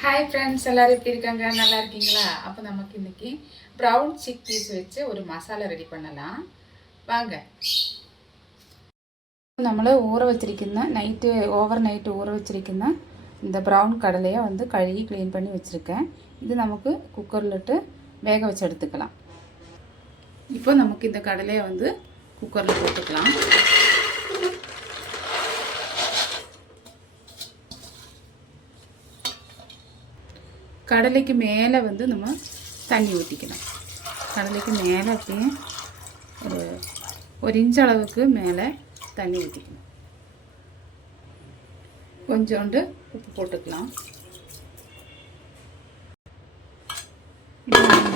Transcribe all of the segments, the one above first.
Hi friends எல்லாரும் எப்படி இருக்காங்க நல்லா இருக்கீங்களா அப்போ நமக்கு இன்னைக்கு ப்ரௌன் சிக் பீஸ் வச்சு ஒரு மசாலா ரெடி பண்ணலாம் வாங்க നമ്മൾ ഊറ വച്ചിരിക്കുന്ന നൈറ്റ് ഓവർ നൈറ്റ് ഊറ വച്ചിരിക്കുന്ന இந்த ப்ரௌன் கடலையை வந்து கழுகி க்ளீன் பண்ணி வச்சுருக்கேன் இது நமக்கு குக்கர்லிட்டு வேக வச்சு எடுத்துக்கலாம் இப்போ நமக்கு இந்த கடலையை வந்து குக்கரில் போட்டுக்கலாம் கடலைக்கு மேலே வந்து நம்ம தண்ணி ஊற்றிக்கலாம் கடலைக்கு மேலே அப்படியே ஒரு ஒரு இன்ச் அளவுக்கு மேலே தண்ணி ஊற்றிக்கணும். கொஞ்சோண்டு உப்பு போட்டுக்கலாம்.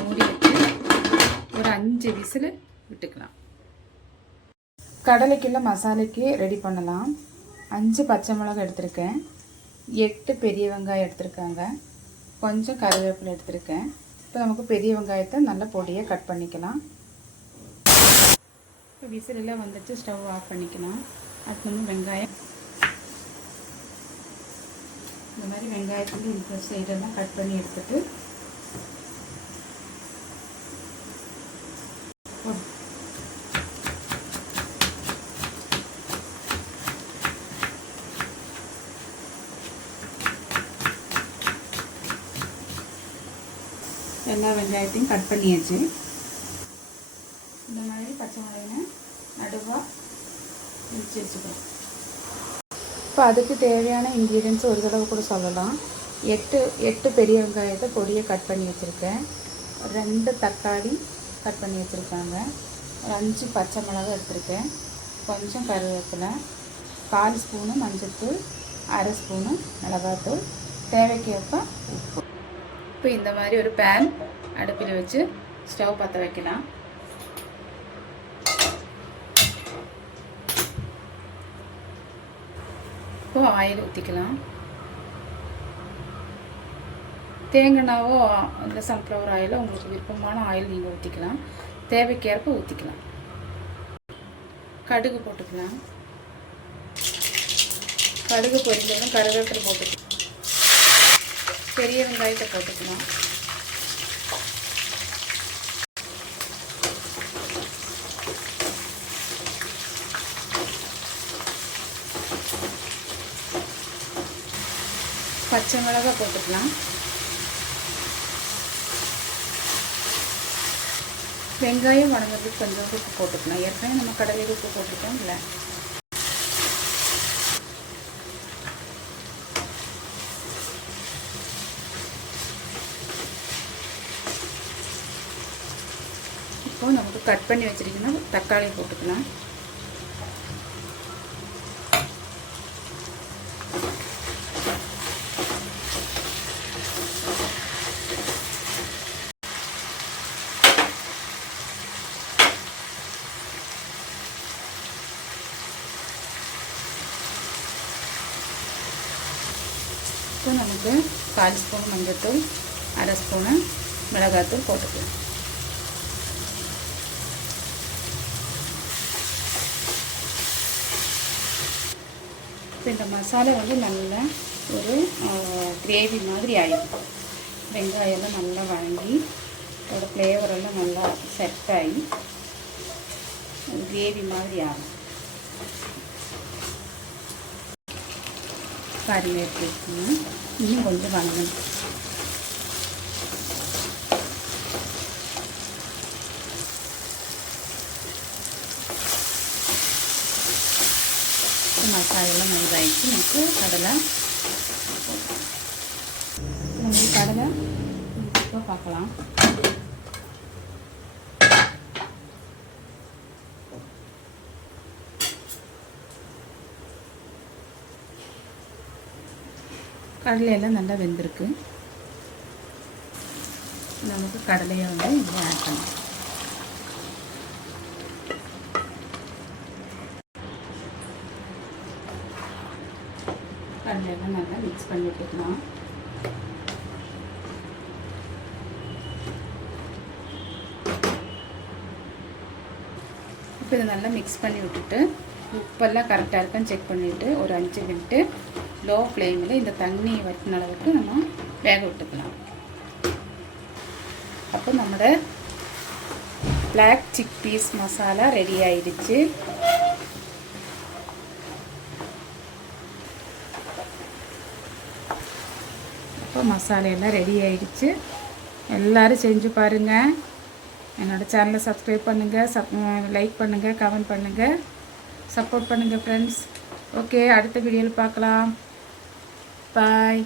மூடி வச்சு ஒரு அஞ்சு விசில் விட்டுக்கலாம். கடலைக்குள்ள மசாலைக்கு ரெடி பண்ணலாம். அஞ்சு பச்சை மிளகாய் எடுத்திருக்கேன். எட்டு பெரிய வெங்காயம் எடுத்திருக்காங்க. கொஞ்சம் கருவேப்பிலை எடுத்திருக்கேன். இப்போ நமக்கு பெரிய வெங்காயத்தை நல்ல பொடியாக கட் பண்ணிக்கலாம். இப்போ விசிலெல்லாம் வந்துச்சு ஸ்டவ் ஆஃப் பண்ணிக்கலாம். அதுக்கு வந்து வெங்காயம். இந்த மாதிரி வெங்காயத்துக்கு இந்த சைடெல்லாம் கட் பண்ணி எடுத்துகிட்டு எல்லா வெங்காயத்தையும் கட் பண்ணியாச்சு. இந்த மாதிரி பச்சை மிளகாய் நடுவாக பிரித்து வச்சுக்கலாம். இப்போ அதுக்கு தேவையான இன்க்ரீடியன்ஸ் ஒரு தடவை கூட சொல்லலாம். எட்டு எட்டு பெரிய வெங்காயத்தை பொடியை கட் பண்ணி வச்சுருக்கேன். ரெண்டு தக்காளி கட் பண்ணி வச்சுருக்காங்க. ஒரு அஞ்சு பச்சை மிளகாய் எடுத்திருக்கேன். கொஞ்சம் கருவேப்பிலை கால் ஸ்பூனு மஞ்சள்தூள் அரை ஸ்பூனு மிளகாத்தூள் தேவைக்கேற்ப உப்பு. இப்போ இந்த மாதிரி ஒரு பேன் அடுப்பில் வச்சு ஸ்டவ் பற்ற வைக்கலாம். இப்போ ஆயில் ஊற்றிக்கலாம் தேங்காய்னாவோ இந்த சன்ஃப்ளவர் ஆயிலோ உங்களுக்கு விருப்பமான ஆயில் நீங்கள் ஊற்றிக்கலாம் தேவைக்கேற்ப ஊற்றிக்கலாம் கடுகு போட்டுக்கலாம். கடுகு பொரிஞ்சதும் கருவேப்பிலை போட்டுக்கலாம். பெரிய வெங்காயத்தை போட்டுக்கலாம். பச்சை மிளகாய் போட்டுக்கலாம். வெங்காயம் வணங்குறதுக்கு கொஞ்சம் உப்பு போட்டுக்கலாம். ஏற்கனவே நம்ம கடலையில் உப்பு போட்டுருக்கோம் இல்லை இப்போ நமக்கு கட் பண்ணி வச்சிருக்கணும் தக்காளி போட்டுக்கலாம். இப்போ நமக்கு கால் ஸ்பூன் மஞ்சள்தூள் அரை ஸ்பூனு மிளகாத்தூள் போட்டுக்கலாம். இப்போ இந்த மசாலா வந்து நல்லா ஒரு கிரேவி மாதிரி ஆகிடும் வெங்காயம்லாம் நல்லா வாங்கி அதோடய ஃப்ளேவரெல்லாம் நல்லா செட் ஆகி கிரேவி மாதிரி ஆகும். பாருங்க எப்படி இருக்குன்னு. இன்னும் கொஞ்சம் வணங்கணும் மசாலெல்லாம் நல்லாயிடுச்சு நமக்கு கடலை. நம்ம கடலை? இப்போ பார்க்கலாம். கடலையெல்லாம் நல்லா வெந்திருக்கு. நமக்கு கடலையை வந்து இங்கே ஆட் பண்ணலாம். அதெல்லாம் நல்லா மிக்ஸ் பண்ணி விட்டுக்கலாம் இப்போ இதை நல்லா மிக்ஸ் பண்ணி விட்டுட்டு உப்பெல்லாம் கரெக்டாக இருக்கான்னு செக் பண்ணிவிட்டு ஒரு அஞ்சு மினிட்டு லோ ஃப்ளேமில் இந்த தண்ணி வற்றின அளவுக்கு நம்ம வேக விட்டுக்கலாம். அப்போ நம்மளோட black chick peas masala ready ஆயிடுச்சு. மசாலையெல்லாம் ரெடி ஆயிடுச்சு. எல்லோரும் செஞ்சு பாருங்கள் என்னோடய சேனலை சப்ஸ்கிரைப் பண்ணுங்கள் சப் லைக் பண்ணுங்கள் கமெண்ட் பண்ணுங்கள் சப்போர்ட் பண்ணுங்கள் ஃப்ரெண்ட்ஸ் ஓகே அடுத்த வீடியோவில் பார்க்கலாம். பாய்